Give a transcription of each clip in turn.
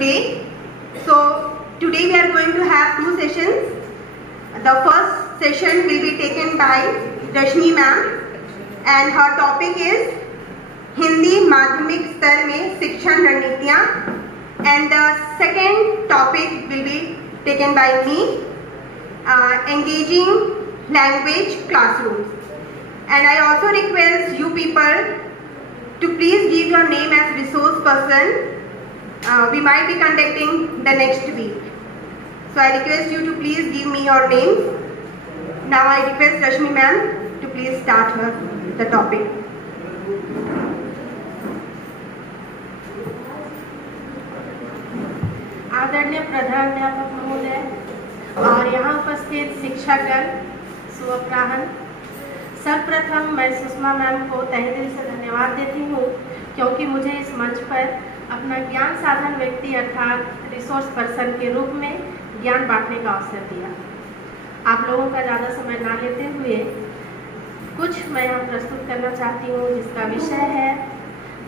today. So today we are going to have two sessions. The first session will be taken by Rashmi ma'am and her topic is Hindi माध्यमिक स्तर में शिक्षण रणनीतियाँ, and the second topic will be taken by me, engaging language classrooms. And I also request you people to please give your name as resource person. We might be conducting the next week. So I request you to please give me your names. Now I request Rashmi ma'am to please start the topic. आदरणीय प्रधानाध्यापक महोदय और यहाँ उपस्थित शिक्षकगण, शुभ अपराह्न। सर्वप्रथम मैं Sushma ma'am को तहे दिल से धन्यवाद देती हूँ क्योंकि मुझे इस मंच पर अपना ज्ञान साधन व्यक्ति अर्थात रिसोर्स पर्सन के रूप में ज्ञान बांटने का अवसर दिया। आप लोगों का ज़्यादा समय ना लेते हुए कुछ मैं यहाँ प्रस्तुत करना चाहती हूँ जिसका विषय है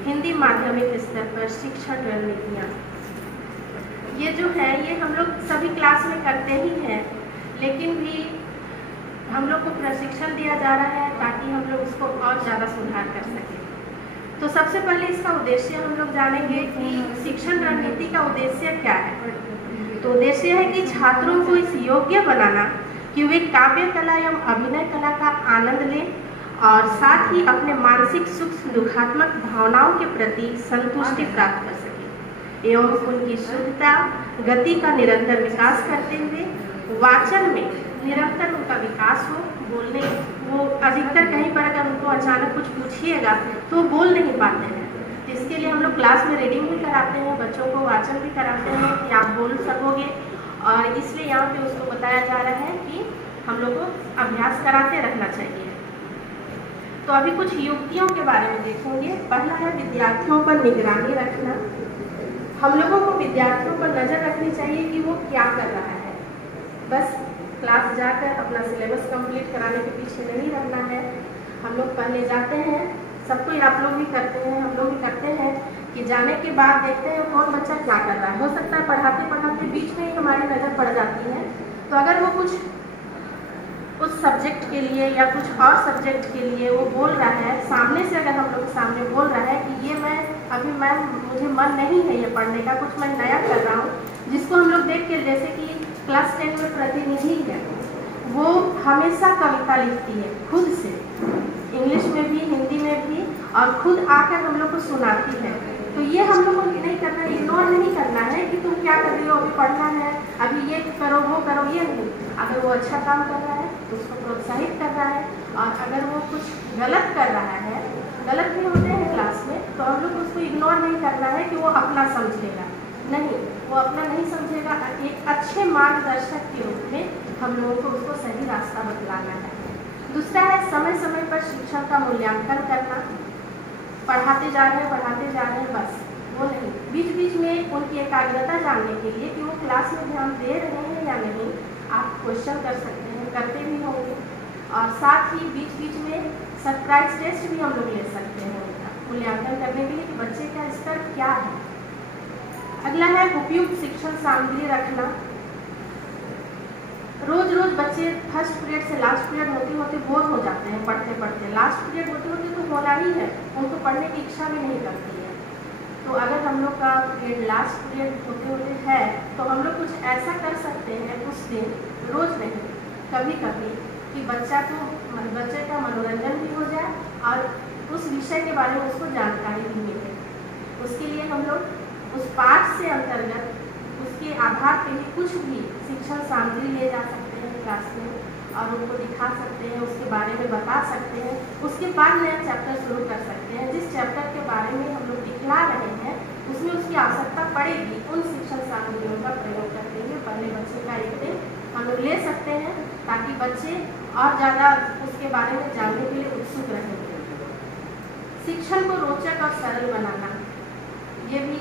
हिंदी माध्यमिक स्तर पर शिक्षण रणनीतियाँ। ये जो है ये हम लोग सभी क्लास में करते ही हैं, लेकिन भी हम लोग को प्रशिक्षण दिया जा रहा है ताकि हम लोग उसको और ज़्यादा सुधार कर सकें। तो सबसे पहले इसका उद्देश्य हम लोग जानेंगे कि शिक्षण रणनीति का उद्देश्य क्या है। तो उद्देश्य है कि छात्रों को इस योग्य बनाना कि वे काव्य कला एवं अभिनय कला का आनंद लें और साथ ही अपने मानसिक सुख दुखात्मक भावनाओं के प्रति संतुष्टि प्राप्त कर सकें एवं उनकी शुद्धता गति का निरंतर विकास करते हुए वाचन में निरंतर उनका विकास हो। बोलने वो अधिकतर कहीं पर अगर उनको अचानक कुछ पूछिएगा तो वो बोल नहीं पाते हैं, तो इसके लिए हम लोग क्लास में रीडिंग भी कराते हैं, बच्चों को वाचन भी कराते हैं कि आप बोल सकोगे, और इसलिए यहाँ पे उसको बताया जा रहा है कि हम लोग को अभ्यास कराते रहना चाहिए। तो अभी कुछ युक्तियों के बारे में देखेंगे। पहला है विद्यार्थियों पर निगरानी रखना। हम लोगों को विद्यार्थियों पर नज़र रखनी चाहिए कि वो क्या कर रहा है। बस क्लास जाकर अपना सिलेबस कंप्लीट कराने के पीछे नहीं रहना है। हम लोग पहले जाते हैं, सब कोई आप लोग भी करते हैं, हम लोग भी करते हैं कि जाने के बाद देखते हैं कौन बच्चा क्या कर रहा है। हो सकता है पढ़ाते पढ़ाते बीच में ही हमारी नज़र पड़ जाती है, तो अगर वो कुछ उस सब्जेक्ट के लिए या कुछ और सब्जेक्ट के लिए वो बोल रहा है, सामने से अगर हम लोग के सामने बोल रहा है कि ये मुझे मन नहीं है ये पढ़ने का, कुछ मैं नया कर रहा हूँ, जिसको हम लोग देख के जैसे कि क्लास 10 में प्रतिनिधि है, वो हमेशा कविता लिखती है खुद से, इंग्लिश में भी हिंदी में भी, और खुद आकर हम लोग को सुनाती है। तो ये हम लोग को नहीं करना, इग्नोर नहीं करना है कि तुम क्या कर रही हो, अभी पढ़ना है, अभी ये करो वो करो, ये नहीं। अगर वो अच्छा काम कर रहा है तो उसको प्रोत्साहित कर रहा है, और अगर वो कुछ गलत कर रहा है, गलत भी होते हैं क्लास में, तो हम लोग उसको इग्नोर नहीं करना है कि वो अपना समझेगा, नहीं, वो अपना नहीं समझेगा। एक अच्छे मार्गदर्शक के रूप में हम लोगों को उसको सही रास्ता बतलाना है। दूसरा है समय समय पर शिक्षण का मूल्यांकन करना। पढ़ाते जा रहे हैं बस, वो नहीं, बीच बीच में उनकी एकाग्रता जानने के लिए कि वो क्लास में ध्यान दे रहे हैं या नहीं, आप क्वेश्चन कर सकते हैं, करते भी होंगे। और साथ ही बीच बीच में सरप्राइज टेस्ट भी हम लोग ले सकते हैं उनका मूल्यांकन करने के लिए कि बच्चे का स्तर क्या है। अगला है उपयुक्त शिक्षण सामग्री रखना। रोज रोज बच्चे फर्स्ट पीरियड से लास्ट पीरियड होते होते बोर हो जाते हैं पढ़ते पढ़ते, लास्ट पीरियड होते होते तो होना ही है, उनको पढ़ने की इच्छा भी नहीं करती है। तो अगर हम लोग का पीरियड लास्ट पीरियड होते होते है तो हम लोग कुछ ऐसा कर सकते हैं उस दिन, रोज नहीं, कभी कभी, कि बच्चे का मनोरंजन भी हो जाए और उस विषय के बारे में उसको जानकारी भी मिले। उसके लिए हम लोग उस पाठ से अंतर्गत उसके आधार पर ही कुछ भी शिक्षण सामग्री ले जा सकते हैं क्लास में और उनको दिखा सकते हैं, उसके बारे में बता सकते हैं। उसके बाद नया चैप्टर शुरू कर सकते हैं। जिस चैप्टर के बारे में हम लोग दिखला रहे हैं उसमें उसकी आवश्यकता पड़ेगी, उन शिक्षण सामग्रियों का प्रयोग करते हुए पहले बच्चे का एक दिन हम लोग ले सकते हैं ताकि बच्चे और ज़्यादा उसके बारे में जानने के लिए उत्सुक रहेंगे। शिक्षण को रोचक और सरल बनाना, ये भी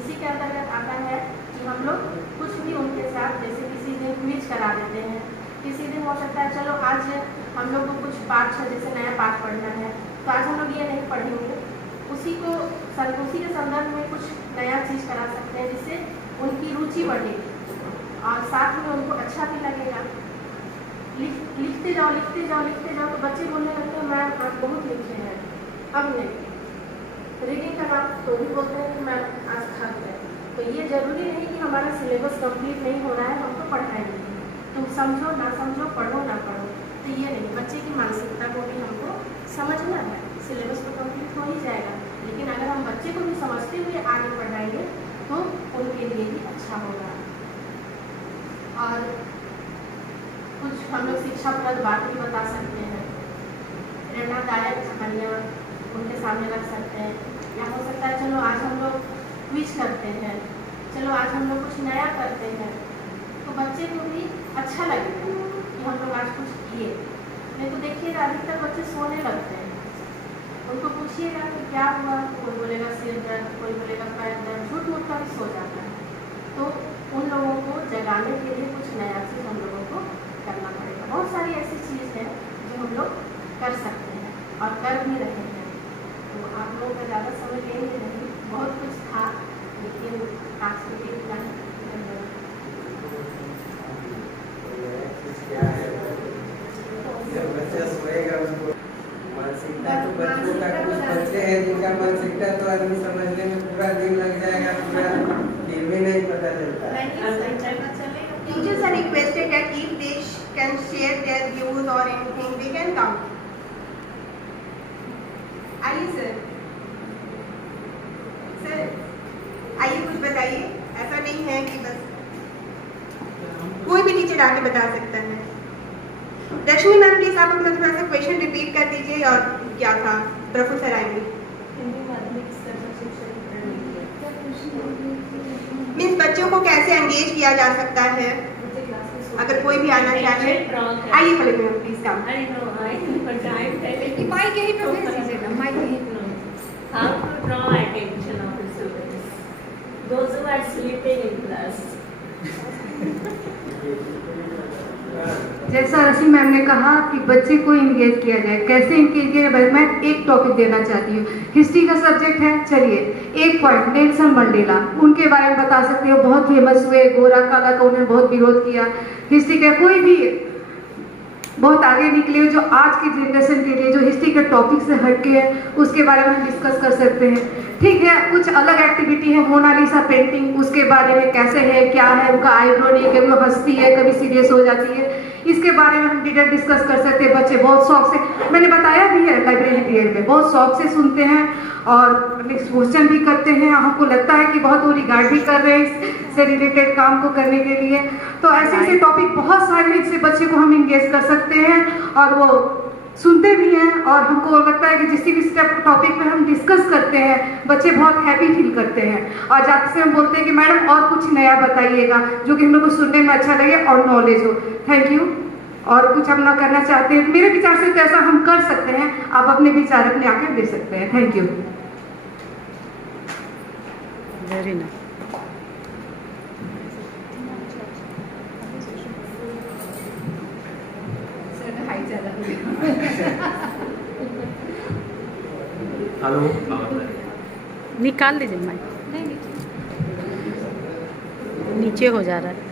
इसी के अंतर्गत आता है कि हम लोग कुछ भी उनके साथ, जैसे किसी दिन क्विज करा देते हैं, किसी दिन हो सकता है चलो आज हम लोग को कुछ पाठ है, जैसे नया पाठ पढ़ना है तो आज हम लोग ये नहीं पढ़ेंगे, उसी के संदर्भ में कुछ नया चीज़ करा सकते हैं जिससे रुचि बढ़ेगी और साथ में उनको अच्छा भी लगेगा। लिखते जाओ लिखते जाओ लिखते जाओ तो बच्चे बोलने लगते हैं मैम आप बहुत लिखे हैं, अब नहीं। रीडिंग का नाम तो भी बोलते हैं कि मैम आज थक गए। तो ये जरूरी नहीं कि हमारा सिलेबस कंप्लीट नहीं हो रहा है, हम तो पढ़ाएंगे, तुम समझो ना समझो, पढ़ो ना पढ़ो, तो ये नहीं, बच्चे की मानसिकता को भी हमको समझना है। सिलेबस तो कंप्लीट हो ही जाएगा, लेकिन अगर हम बच्चे को भी समझते हुए आगे पढ़ाएंगे तो उनके लिए भी अच्छा होगा। और कुछ हम लोग शिक्षाप्रद बात भी बता सकते हैं, प्रेरणादायक कहानियाँ उनके सामने रख सकते हैं, या हो सकता है चलो आज हम लोग क्विज करते हैं, चलो आज हम लोग कुछ नया करते हैं, तो बच्चे को भी अच्छा लगेगा कि हम लोग आज कुछ किए। नहीं तो देखिएगा अधिकतर बच्चे सोने लगते हैं, उनको पूछिएगा कि क्या हुआ, कोई बोलेगा सिर दर्द, कोई बोलेगा पैर दर्द, झूठ मूठ का भी सो जाता है। तो उन लोगों को जगाने के लिए कुछ नया चीज़ हम लोगों को करना पड़ेगा। बहुत सारी ऐसी चीज़ है जो हम लोग कर सकते हैं और कर भी रहे हैं। तो आप लोगों का ज़्यादा समय लेंगे नहीं, बहुत कुछ था लेकिन आज के लिए इतना है। बच्चा सोएगा उसको मानसिकता, तो बच्चों का कुछ बच्चे हैं जिनका मानसिकता तो आदमी समझने में पूरा दिन लग जाएगा, पूरा फिर भी नहीं पता चलता। Teachers are requested that if they can share their views or anything, they can come. आइए सर, आइए कुछ बताइए। ऐसा नहीं है कि बस कोई भी टीचर आके बता सकता है। रश्मि मैम प्लीज आप अपना थोड़ा सा क्वेश्चन रिपीट कर दीजिए और क्या था, प्रोफेसर आएंगे। मीन्स बच्चों को कैसे एंगेज किया जा सकता है, अगर कोई भी आना चाहे। आइए पहले मैम प्लीज कम। माइक यहीं पे भेज दीजिए ना, माइक यहीं पे। How to draw attention of the students, those who are sleeping in class. जैसा रश्मि मैम ने कहा कि बच्चे को इंगेज किया जाए, कैसे इंगेज किया जाए, मैं एक टॉपिक देना चाहती हूँ। हिस्ट्री का सब्जेक्ट है, चलिए एक पॉइंट, नेल्सन मंडेला, उनके बारे में बता सकते हो। बहुत फेमस हुए, गोरा काला का उन्होंने बहुत विरोध किया। हिस्ट्री का कोई भी बहुत आगे निकले जो आज की जनरेशन के लिए जो हिस्ट्री के टॉपिक से हटके है, उसके बारे में हम डिस्कस कर सकते हैं। ठीक है, कुछ अलग एक्टिविटी है, मोनालिसा पेंटिंग, उसके बारे में कैसे है, क्या है, उनका आईब्रो नहीं, कभी वो हंसती है, कभी सीरियस हो जाती है, इसके बारे में हम डिटेल डिस्कस कर सकते हैं। बच्चे बहुत शौक से, मैंने बताया भी है लाइब्रेरी पीरियड में, बहुत शौक से सुनते हैं और क्वेश्चन भी करते हैं। हमको लगता है कि बहुत वो रिगार्ड भी कर रहे हैं इससे रिलेटेड काम को करने के लिए। तो ऐसे ऐसे टॉपिक बहुत सारे हैं, इससे बच्चे को हम इंगेज कर सकते हैं और वो सुनते भी हैं। और हमको लगता है कि जिस भी टॉपिक पे हम डिस्कस करते हैं, बच्चे बहुत हैप्पी फील करते हैं और जाते से हम बोलते हैं कि मैडम और कुछ नया बताइएगा जो कि हम लोग को सुनने में अच्छा लगे और नॉलेज हो। Thank you. और कुछ हम ना करना चाहते हैं, मेरे विचार से तो ऐसा हम कर सकते हैं, आप अपने विचार अपने आके दे सकते हैं। Thank you. Very nice. Hello, निकाल लीजिए माइक, नीचे हो जा रहा है।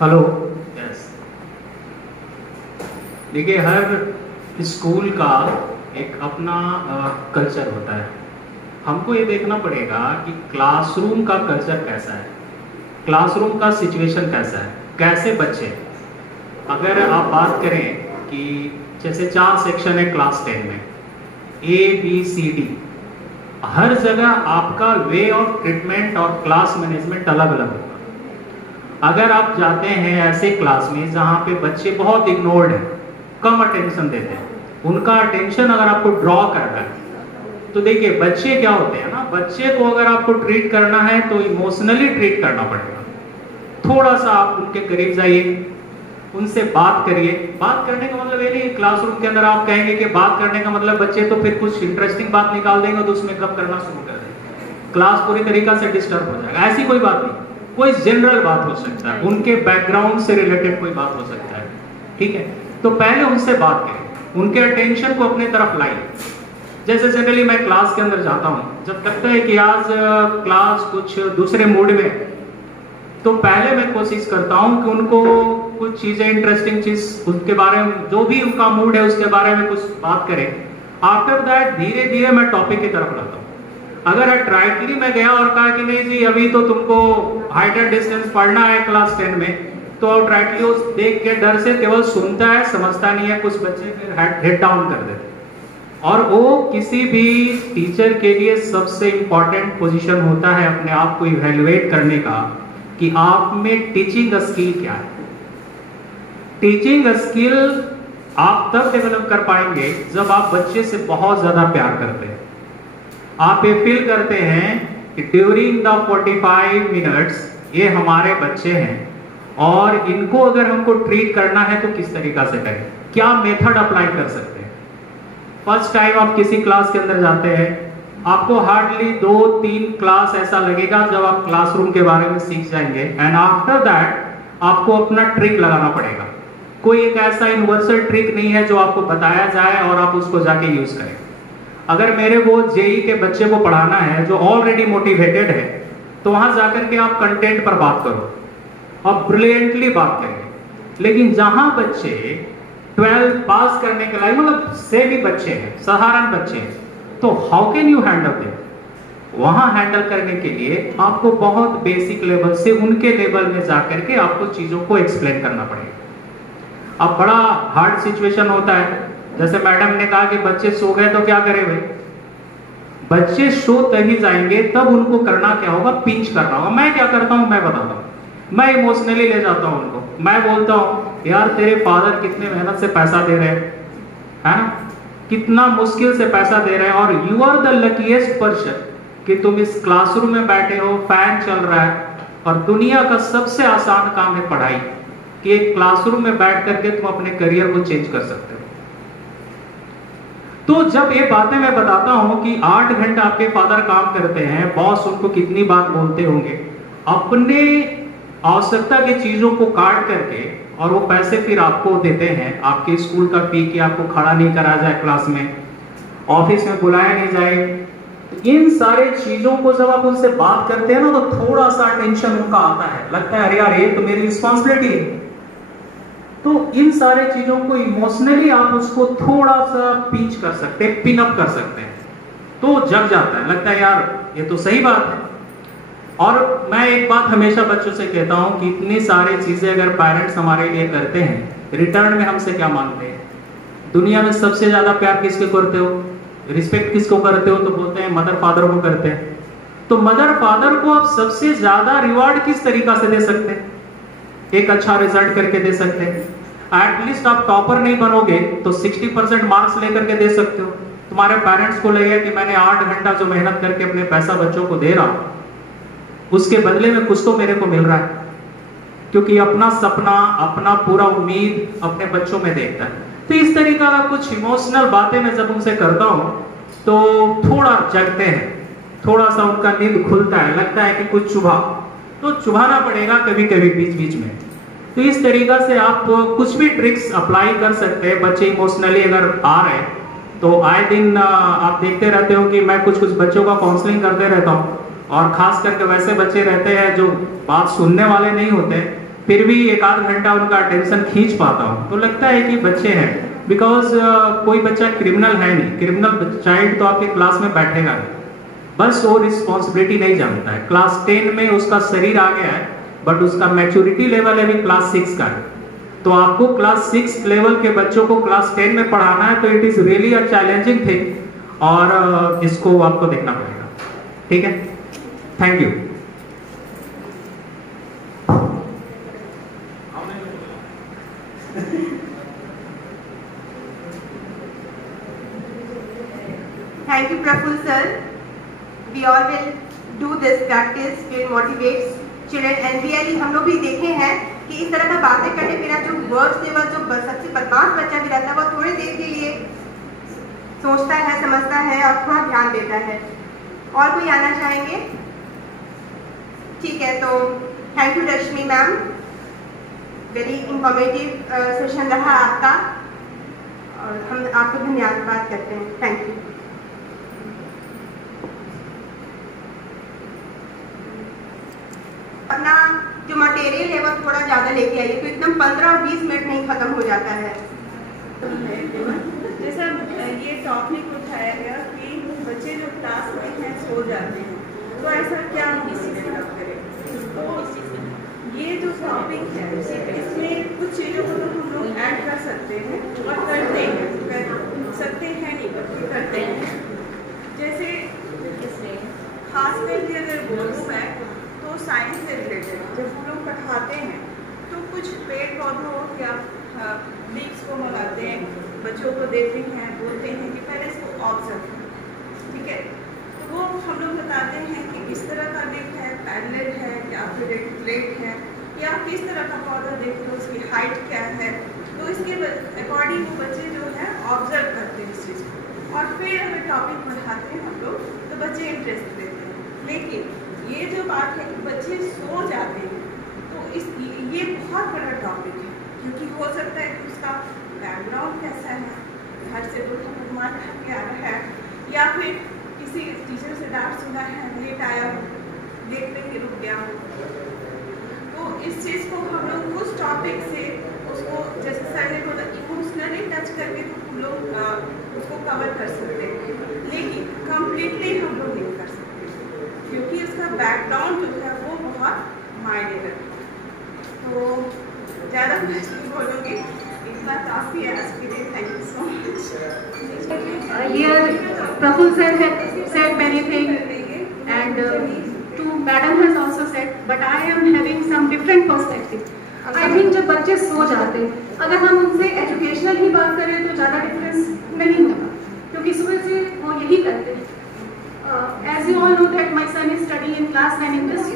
Hello, yes. देखिए, हर स्कूल का एक अपना कल्चर होता है। हमको ये देखना पड़ेगा कि क्लासरूम का कल्चर कैसा है, क्लासरूम का सिचुएशन कैसा है, कैसे बच्चे। अगर आप बात करें कि जैसे 4 सेक्शन है क्लास 10 में, A, B, C, D, हर जगह आपका वे ऑफ ट्रीटमेंट और क्लास मैनेजमेंट अलग अलग होगा। अगर आप जाते हैं ऐसे क्लास में जहाँ पे बच्चे बहुत इग्नोर्ड हैं, कम अटेंशन देते हैं, उनका अटेंशन अगर आपको ड्रॉ करना है, तो देखिए बच्चे क्या होते हैं ना, बच्चे को अगर आपको ट्रीट करना है तो इमोशनली ट्रीट करना पड़ेगा। थोड़ा सा आप उनके करीब जाइए, उनसे बात करिए। बात करने का मतलब ये नहीं क्लासरूम के अंदर आप कहेंगे कि बात करने का मतलब बच्चे तो फिर कुछ इंटरेस्टिंग बात निकाल देंगे तो उसमें कब करना शुरू कर देंगे, क्लास पूरी तरीका से डिस्टर्ब हो जाएगा। ऐसी कोई बात नहीं, कोई जनरल बात हो सकता है, उनके बैकग्राउंड से रिलेटेड कोई बात हो सकता है, ठीक है। तो पहले उनसे बात करें, उनके अटेंशन को अपने तरफ लाइए। जैसे जनरली मैं क्लास के अंदर जाता हूँ, जब लगता है कि आज क्लास कुछ दूसरे मूड में, तो पहले मैं कोशिश करता हूँ कि उनको कुछ चीजें, इंटरेस्टिंग चीज उनके बारे में, जो भी उनका मूड है उसके बारे में कुछ बात करें। आफ्टर दैट धीरे धीरे मैं टॉपिक की तरफ लाता हूँ। अगर एट्राइटली मैं गया और कहा कि नहीं जी अभी तो तुमको हाइट एंड डिस्टेंस पढ़ना है क्लास 10 में, तो एट्राइटली उस देख के डर से केवल सुनता है, समझता नहीं है। कुछ बच्चे फिर हेड डाउन कर देते। और वो किसी भी टीचर के लिए सबसे इंपॉर्टेंट पोजीशन होता है अपने आप को इवैल्यूएट करने का कि आप में टीचिंग स्किल क्या है। टीचिंग स्किल आप तब डेवलप कर पाएंगे जब आप बच्चे से बहुत ज्यादा प्यार करते हैं। आप ये फील करते हैं कि ड्यूरिंग द 45 मिनट्स ये हमारे बच्चे हैं और इनको अगर हमको ट्रीट करना है तो किस तरीका से करें, क्या मेथड अप्लाई कर सकते हैं। फर्स्ट टाइम आप किसी क्लास के अंदर जाते हैं, आपको हार्डली 2-3 क्लास ऐसा लगेगा जब आप क्लासरूम के बारे में सीख जाएंगे। एंड आफ्टर दैट आपको अपना ट्रिक लगाना पड़ेगा। कोई एक ऐसा यूनिवर्सल ट्रिक नहीं है जो आपको बताया जाए और आप उसको जाके यूज करें। अगर मेरे को जेई के बच्चे को पढ़ाना है जो ऑलरेडी मोटिवेटेड है, तो वहां जाकर के आप कंटेंट पर बात करो, आप ब्रिलियंटली बात करेंगे। लेकिन जहां बच्चे 12 पास करने के लायक, मतलब सेमी बच्चे हैं, साधारण बच्चे हैं, तो how can you handle them. वहां हैंडल करने के लिए आपको बहुत बेसिक लेवल से उनके लेवल में जाकर के आपको चीजों को एक्सप्लेन करना पड़ेगा। अब बड़ा हार्ड सिचुएशन होता है, जैसे मैडम ने कहा कि बच्चे सो गए तो क्या करें भाई। बच्चे सो तभी जाएंगे तब उनको करना क्या होगा, पिंच करना होगा। मैं क्या करता हूं मैं बताता हूं, मैं इमोशनली ले जाता हूं उनको। मैं बोलता हूं यार तेरे फादर कितने मेहनत से पैसा दे रहे हैं, है ना, कितना मुश्किल से पैसा दे रहे हैं, और you are the luckiest person कि तुम इस क्लासरूम में बैठे हो, फैन चल रहा है, और दुनिया का सबसे आसान काम है पढ़ाई, कि एक क्लासरूम में बैठ करके तुम अपने करियर को चेंज कर सकते हो। तो जब ये बातें मैं बताता हूं कि 8 घंटा आपके फादर काम करते हैं, बॉस उनको कितनी बात बोलते होंगे, अपने आवश्यकता की चीजों को काट करके, और वो पैसे फिर आपको देते हैं, आपके स्कूल का फी कि आपको खड़ा नहीं करा जाए क्लास में, ऑफिस में बुलाया नहीं जाए। इन सारे चीजों को जब आप उनसे बात करते हैं ना, तो थोड़ा सा टेंशन उनका आता है, लगता है अरे यार ये तो मेरी रिस्पॉन्सिबिलिटी है। तो इन सारे चीजों को इमोशनली आप उसको थोड़ा सा पिंच कर सकते हैं, पिन अप कर सकते हैं, तो जग जाता है, लगता है यार ये तो सही बात है। और मैं एक बात हमेशा बच्चों से कहता हूं कि इतनी सारी चीजें अगर पेरेंट्स हमारे लिए करते हैं, रिटर्न में हमसे क्या मांगते हैं। दुनिया में सबसे ज्यादा प्यार किसको करते हो, रिस्पेक्ट किसको करते हो, तो बोलते हैं मदर फादर को करते हैं। तो मदर फादर को आप सबसे ज्यादा रिवार्ड किस तरीका से दे सकते हैं, एक अच्छा रिजल्ट करके दे सकते हैं। एटलीस्ट आप टॉपर नहीं बनोगे तो 60% मार्क्स लेकर के दे सकते हो। तुम्हारे पेरेंट्स को लगेगा कि मैंने 8 घंटा जो मेहनत करके अपने पैसा बच्चों को दे रहा हूं, उसके बदले में कुछ तो मेरे को मिल रहा है, क्योंकि अपना सपना, अपना पूरा उम्मीद अपने बच्चों में देखता है। तो इस तरीका का कुछ इमोशनल बातें मैं जब उनसे करता हूं तो थोड़ा जगते हैं, थोड़ा सा उनका नींद खुलता है, लगता है कि कुछ चुभा, तो चुभाना पड़ेगा कभी कभी बीच बीच में। तो इस तरीका से आप कुछ भी ट्रिक्स अप्लाई कर सकते हैं। बच्चे इमोशनली अगर आ रहे हैं तो आए दिन आप देखते रहते हो कि मैं कुछ बच्चों का काउंसलिंग करते रहता हूँ, और खास करके वैसे बच्चे रहते हैं जो बात सुनने वाले नहीं होते, फिर भी 1-8 घंटा उनका अटेंशन खींच पाता हूँ, तो लगता है कि बच्चे हैं। बिकॉज कोई बच्चा क्रिमिनल है नहीं, क्रिमिनल चाइल्ड तो आपके क्लास में बैठेगा नहीं, बस वो रिस्पॉन्सिबिलिटी नहीं जानता है। क्लास 10 में उसका शरीर आ गया है, बट उसका मैच्योरिटी लेवल अभी क्लास 6 का है। तो आपको क्लास 6 लेवल के बच्चों को क्लास 10 में पढ़ाना है, तो it is really a challenging thing, और इसको आपको देखना पड़ेगा। ठीक है, thank you. Thank you, Praful sir. We all will do this practice. It motivates children. And really हम लोग भी देखे हैं कि इस तरह का बातें करने के बाद जो वर्ड्स लेवल जो सबसे बदमाश बच्चा भी रहता है, वो थोड़ी देर के लिए सोचता है, समझता है और थोड़ा ध्यान देता है। और कोई आना चाहेंगे? ठीक है, तो thank you Rashmi ma'am, very informative session रहा आपका। और हम आपको धन्यवाद करते हैं। Thank you. अपना जो मटेरियल है वो थोड़ा ज़्यादा लेके आइए, तो एकदम 15 और 20 मिनट नहीं खत्म हो जाता है। जैसा ये टॉपिक उठाया गया कि बच्चे जो क्लास में हैं सो जाते हैं, तो ऐसा क्या हम इसी में करें। तो ये जो टॉपिक है इसमें कुछ चीज़ों को तो हम लोग ऐड कर सकते हैं और करते हैं, कर सकते हैं नहीं बल्कि करते हैं। जैसे खासकर कि अगर बोलूँ मैं तो साइंस से रिलेटेड जब हम लोग पढ़ाते हैं तो कुछ पेड़ पौधों या लीव्स को मंगाते हैं, बच्चों को देते हैं, बोलते हैं कि पहले इसको ऑब्जर्व करें, ठीक है। तो वो हम लोग बताते हैं कि इस तरह का लीफ है, पैरेलल है या फिर एक प्लेट है, या किस तरह का पौधा देख लो, उसकी हाइट क्या है। तो इसके अकॉर्डिंग वो बच्चे जो है ऑब्जर्व करते हैं इस चीज़ को, और फिर हमें टॉपिक पढ़ाते हैं हम लोग तो बच्चे इंटरेस्ट लेते हैं। लेकिन ये जो बात है कि बच्चे सो जाते हैं, तो ये बहुत बड़ा टॉपिक है, क्योंकि हो सकता है कि उसका बैकग्राउंड कैसा है, घर से तो भगवान घर के आ रहा है, या फिर किसी टीचर से डांट सुना है, लेट आया हो, देखते ही रुक गया हो। तो इस चीज़ को हम लोग उस टॉपिक से उसको, जैसे सर ने बोला, इमोशनली टच करके तो हम लोग उसको कवर कर सकते हैं, लेकिन कम्प्लीटली हम लोग नहीं कर सकते, क्योंकि उसका बैकग्राउंड जो है वो बहुत मायने रखता है। तो ज़्यादा कुछ नहीं बोलूँगी, इतना काफ़ी है आज के लिए। Thank you so much. Here, Praful sir had said many things, and to Madam has also said, but I am having some different perspective. I think जब बच्चे सो जाते हैं, अगर हम उनसे एजुकेशनल ही बात करें तो ज़्यादा डिफरेंस नहीं होगा, क्योंकि सुबह से वो यही करते हैं। As you all know that my son is studying in class 9 English,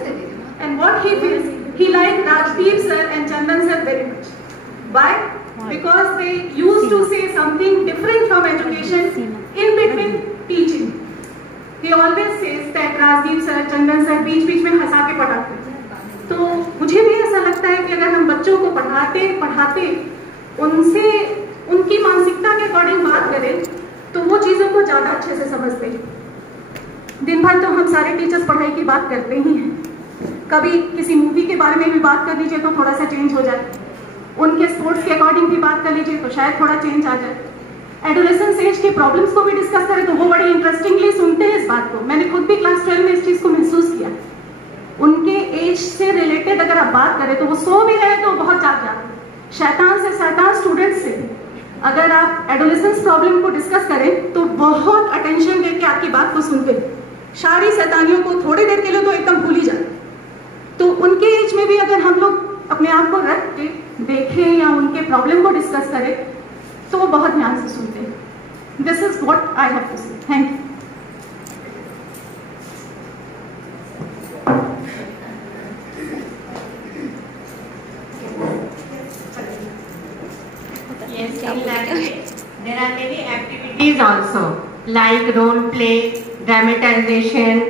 and what he feels, he likes Rajdeep sir and Chandan sir very much. Why? Because they used to say something different from education in between teaching. He always says that Rajdeep sir, Chandan sir बीच-बीच में हंसा के पढ़ाते हैं। तो मुझे भी ऐसा लगता है कि अगर हम बच्चों को पढ़ाते उनसे उनकी मानसिकता के अकॉर्डिंग बात करें तो वो चीज़ों को ज़्यादा अच्छे से समझते हैं। दिन भर तो हम सारे टीचर्स पढ़ाई की बात करते ही हैं, कभी किसी मूवी के बारे में भी बात कर लीजिए तो थोड़ा सा चेंज हो जाए, उनके स्पोर्ट्स के अकॉर्डिंग भी बात कर लीजिए तो शायद थोड़ा चेंज आ जाए। एडोलेसेंस एज के प्रॉब्लम्स को भी डिस्कस करें तो वो बड़ी इंटरेस्टिंगली सुनते हैं इस बात को। मैंने खुद भी क्लास 12 में इस चीज़ को महसूस किया। उनके एज से रिलेटेड अगर आप बात करें तो वो सो भी रहे तो बहुत जाग जाते हैं। शैतान से शैतान स्टूडेंट्स से अगर आप एडोलेसेंस प्रॉब्लम को डिस्कस करें तो बहुत अटेंशन देके आपकी बात को सुनते हैं। सारी शैतानियों को थोड़ी देर के लिए तो एकदम भूल ही जाए। तो उनके एज में भी अगर हम लोग अपने आप को रख के देखें या उनके प्रॉब्लम को डिस्कस करें तो वो बहुत ध्यान से सुनते हैं। This is what I have to say. Thank you. Yes, in language, there are many activities also, like role play, dramatization,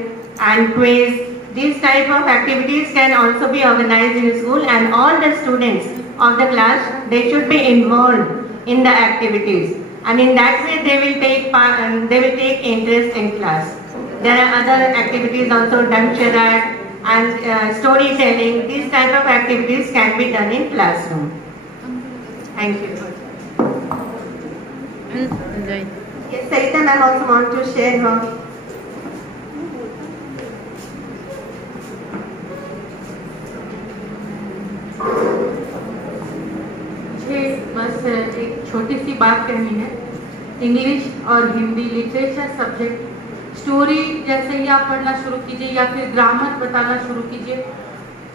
and quiz. These type of activities can also be organized in school, and all the students of the class, they should be involved in the activities, and in that way they will take part, they will take interest in class. There are other activities also, dumb charade and storytelling. These type of activities can be done in classroom. Thank you. Yes, Sarita ma'am also want to share her. मुझे बस एक छोटी सी बात कहनी है। English और Hindi literature subject story जैसे ही आप पढ़ना शुरू कीजिए या फिर ग्रामर बताना शुरू कीजिए,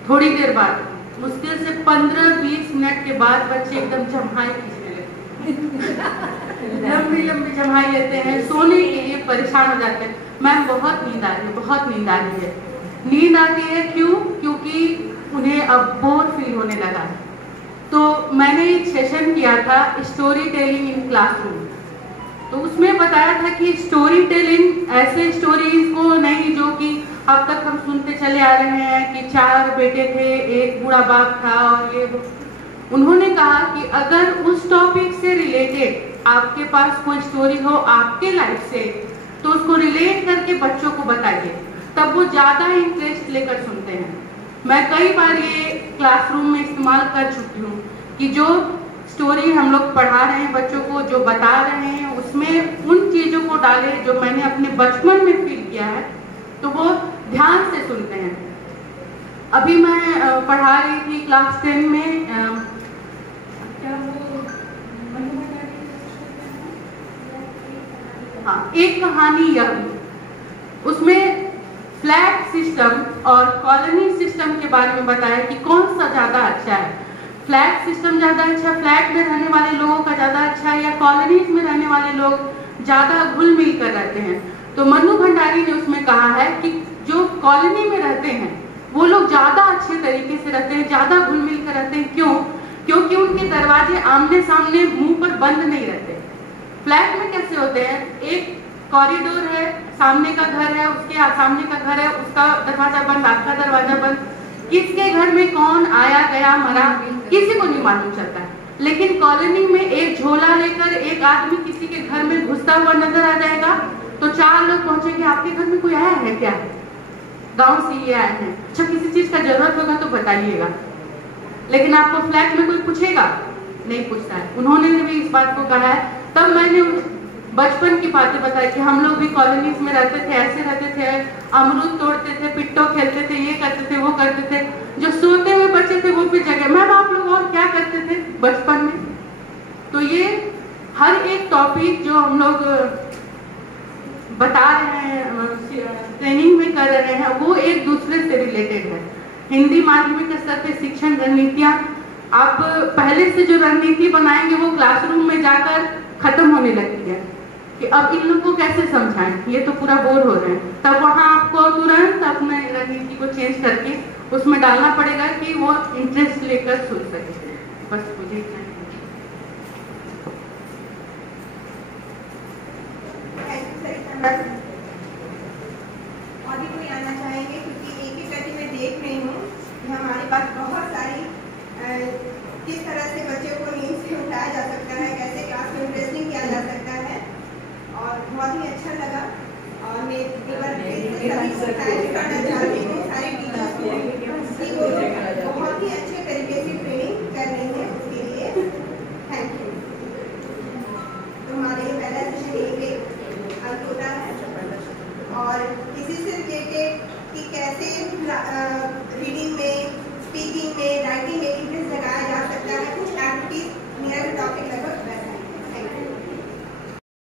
थोड़ी देर बाद मुश्किल से 15-20 मिनट के बाद बच्चे एकदम जम्हाई खींचने लगते हैं, लंबी जम्हाई लेते हैं, सोने के लिए परेशान हो जाते हैं। मैम बहुत नींद आ रही है, बहुत नींद आ रही है। नींद आती है क्यों? क्योंकि उन्हें अब बोर फील होने लगा है। तो मैंने एक सेशन किया था स्टोरी टेलिंग इन क्लासरूम, तो उसमें बताया था कि स्टोरी टेलिंग ऐसे स्टोरीज को नहीं जो कि अब तक हम सुनते चले आ रहे हैं कि 4 बेटे थे, एक बूढ़ा बाप था और ये वो। उन्होंने कहा कि अगर उस टॉपिक से रिलेटेड आपके पास कोई स्टोरी हो आपके लाइफ से, तो उसको रिलेट करके बच्चों को बताइए, तब वो ज़्यादा इंटरेस्ट लेकर सुनते हैं। मैं कई बार ये क्लासरूम में इस्तेमाल कर चुकी हूँ कि जो स्टोरी हम लोग पढ़ा रहे हैं बच्चों को, जो बता रहे हैं, उसमें उन चीज़ों को डाले जो मैंने अपने बचपन में फील किया है, तो वो ध्यान से सुनते हैं। अभी मैं पढ़ा रही थी क्लास 10 में, हाँ, एक कहानी यह, उसमें फ्लैट सिस्टम और कॉलोनी सिस्टम के बारे में बताया कि कौन सा ज़्यादा अच्छा है। फ्लैट सिस्टम ज़्यादा अच्छा, फ्लैट में रहने वाले लोगों का ज़्यादा अच्छा है, या कॉलोनीज में रहने वाले लोग ज़्यादा घुल मिल कर रहते हैं। तो मन्नू भंडारी ने उसमें कहा है कि जो कॉलोनी में रहते हैं वो लोग ज़्यादा अच्छे तरीके से रहते हैं, ज़्यादा घुल मिल कर रहते हैं। क्यों? क्योंकि उनके दरवाजे आमने सामने मुंह पर बंद नहीं रहते। फ्लैट में कैसे होते हैं, एक कॉरिडोर है, सामने का घर है, उसके सामने का घर है, उसका दरवाजा बंद, आपका दरवाजा बंद, किसके घर में कौन आया गया मरा किसी को नहीं मालूम चलता है। लेकिन कॉलोनी में एक झोला लेकर एक आदमी किसी के घर में घुसता हुआ नजर आ जाएगा तो 4 लोग पहुंचेंगे, आपके घर में कोई आया है क्या? गांव से ये आए हैं, अच्छा किसी चीज का जरूरत होगा तो बताइएगा। लेकिन आपको फ्लैट में कोई पूछेगा? नहीं पूछता है। उन्होंने भी इस बात को कहा है। तब मैंने बचपन की बातें बताई कि हम लोग भी कॉलोनीज में रहते थे, ऐसे रहते थे, अमरूद तोड़ते थे, पिट्टो खेलते थे, ये करते थे, वो करते थे। जो सोते हुए बच्चे थे वो भी जगह, मैम आप लोग और क्या करते थे बचपन में? तो ये हर एक टॉपिक जो हम लोग बता रहे हैं, ट्रेनिंग में कर रहे हैं, वो एक दूसरे से रिलेटेड है। हिंदी माध्यमिक स्तर पे शिक्षण रणनीतियाँ, आप पहले से जो रणनीति बनाएंगे वो क्लासरूम में जाकर खत्म होने लगती है कि अब इन लोगों को कैसे समझाएं, ये तो पूरा बोर हो रहे हैं। तब वहाँ आपको तुरंत अपने रणनीति को चेंज करके उसमें डालना पड़ेगा कि वो इंटरेस्ट लेकर सुन सके। बस मुझे इतना ही। और भी कोई आना चाहेंगे? क्योंकि एक एक करके मैं देख रही हूँ कि हमारे पास बहुत सारी किस तरह से बच्चों को नींद से उठाया जा सकता है, कैसे क्लास में इंटरेस्टिंग किया जा सकता है, और बहुत ही अच्छा लगा। और मैं एक बार सभी को थैंक करना चाहती हूँ।